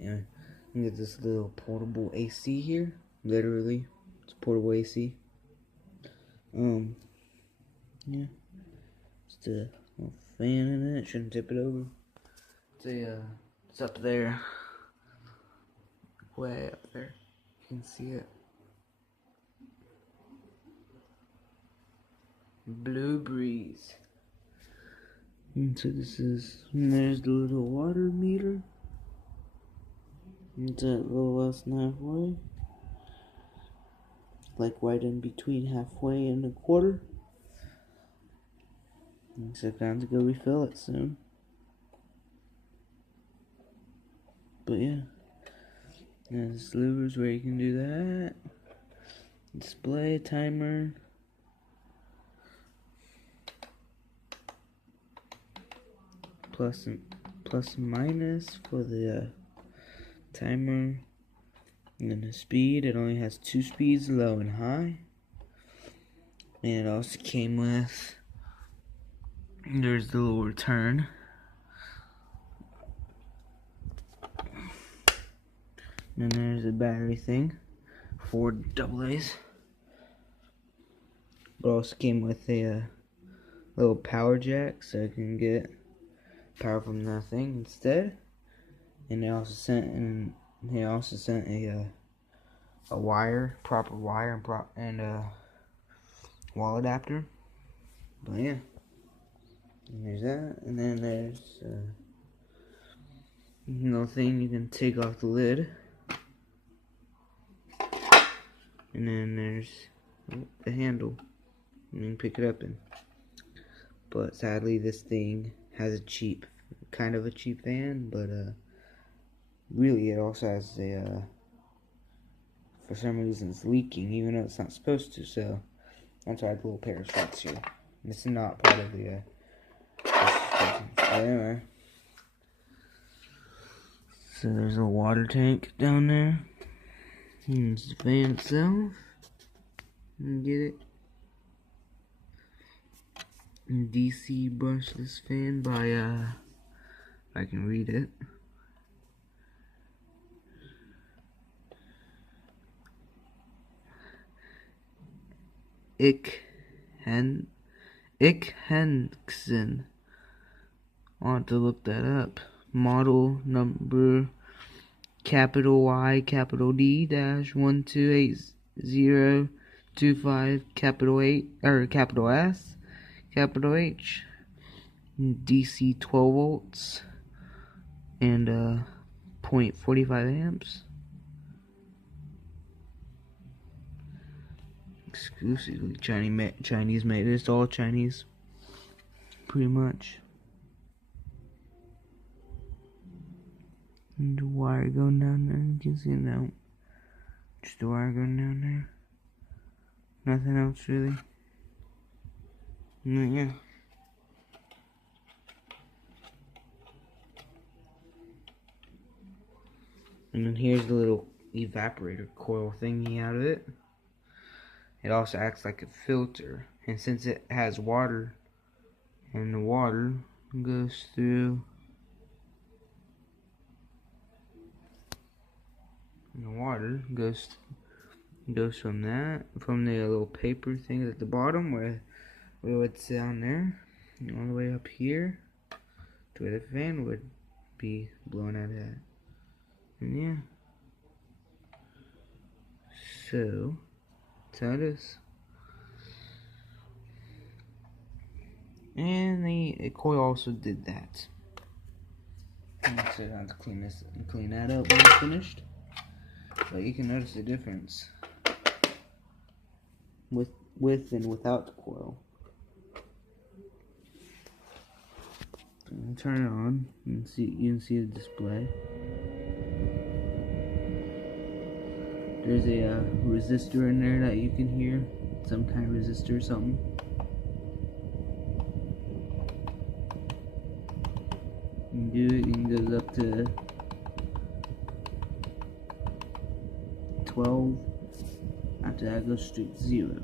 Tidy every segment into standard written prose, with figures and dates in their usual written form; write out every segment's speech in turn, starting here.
Anyway, you get this little portable AC here. Literally, it's portable AC. Yeah, just a little fan in it. Shouldn't tip it over. It's up there, way up there. You can see it. Blu Breeze. And so there's the little water meter. It's a little less than halfway. Like right in between halfway and a quarter. And so time to go refill it soon. But yeah. There's levers where you can do that. Display, timer. Plus and minus for the timer. And then the speed, it only has 2 speeds, low and high. And it also came with, there's the little return. And then there's the battery thing, 4 AA's. But also came with a little power jack, so I can get power from nothing instead. And they also sent a wire, proper wire, and a wall adapter. But yeah, and there's that, and then there's little thing you can take off the lid, and then there's the handle, and you can pick it up in. But sadly, this thing has a kind of a cheap fan, but really it also has a for some reason it's leaking, even though it's not supposed to. So that's why I have a little pair of shorts here. This is not part of the anyway. So there's a water tank down there. Here's the fan itself. You get it? DC brushless fan by if I can read it. Henriksen. I'll have to look that up. Model number capital Y, capital D, -128025, capital 8, or capital S, capital H, DC 12 volts, and 0.45 amps. Exclusively Chinese made. It's all Chinese, pretty much. And the wire going down there, you can see it now. Just the wire going down there. Nothing else really. And yeah. And then here's the little evaporator coil thingy out of it. It also acts like a filter, and since it has water, and the water goes through, and the water goes from the little paper thing at the bottom where it's down there, all the way up here to where the fan would be blowing out at. And yeah, so that's how it is. And the coil also did that. So I have to clean this and clean that up when it's finished. But you can notice the difference with and without the coil. Turn it on and you can see the display. There's a resistor in there that you can hear, some kind of resistor or something. You can do it, and it goes up to 12. After that, it goes straight to 0.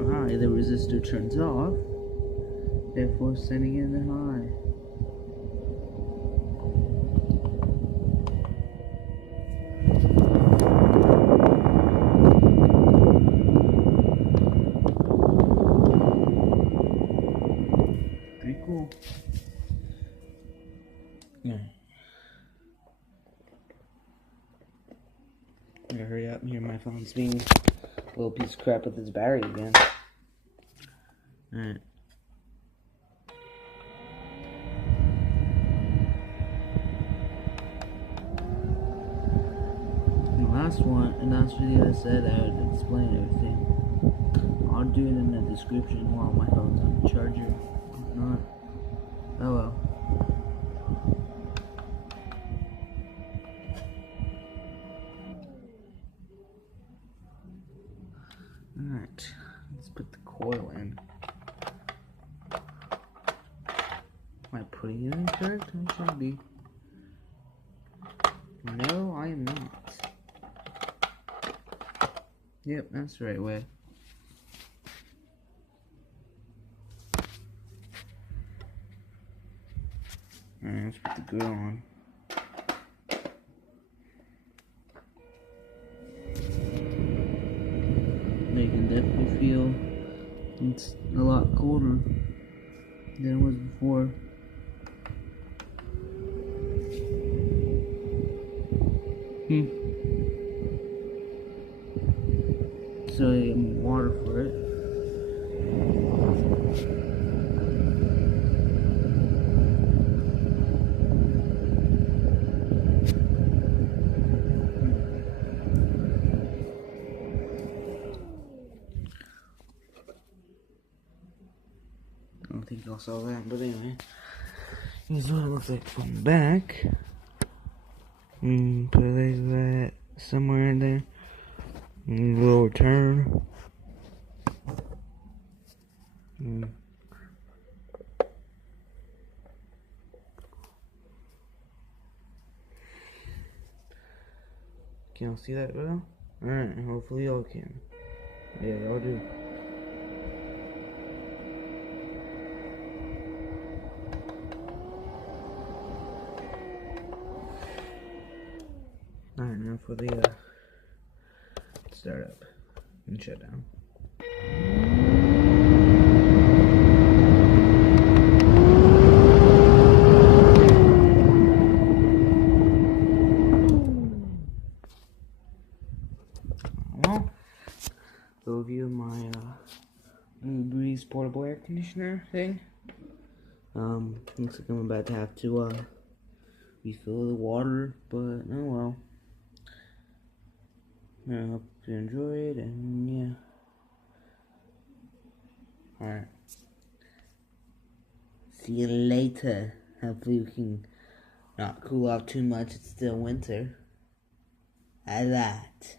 on high, the resistor turns off, therefore sending it in high. Pretty cool. Yeah. I'm gonna hurry up here. My phone's being a little piece of crap with its battery again. Alright. In the last video I said I would explain everything. I'll do it in the description while my phone's on the charger. If not, oh well. Alright, let's put the coil in. Am I putting it in correct? I should be. No, I am not. Yep, that's the right way. Alright, let's put the grill on. You can definitely feel it's a lot colder than it was before. So I get water for it. I don't think y'all saw that, but anyway, this is what it looks like from the back. Put it like that somewhere in there. Lower turn. Can y'all see that well? Alright, hopefully y'all can. Yeah, y'all do. Alright, now for the startup and shutdown. Well, overview of my Blu Breeze portable air conditioner thing. Looks like I'm about to have to refill the water, but oh well. I hope you enjoyed, and yeah. Alright. See you later. Hopefully we can not cool off too much. It's still winter. I that.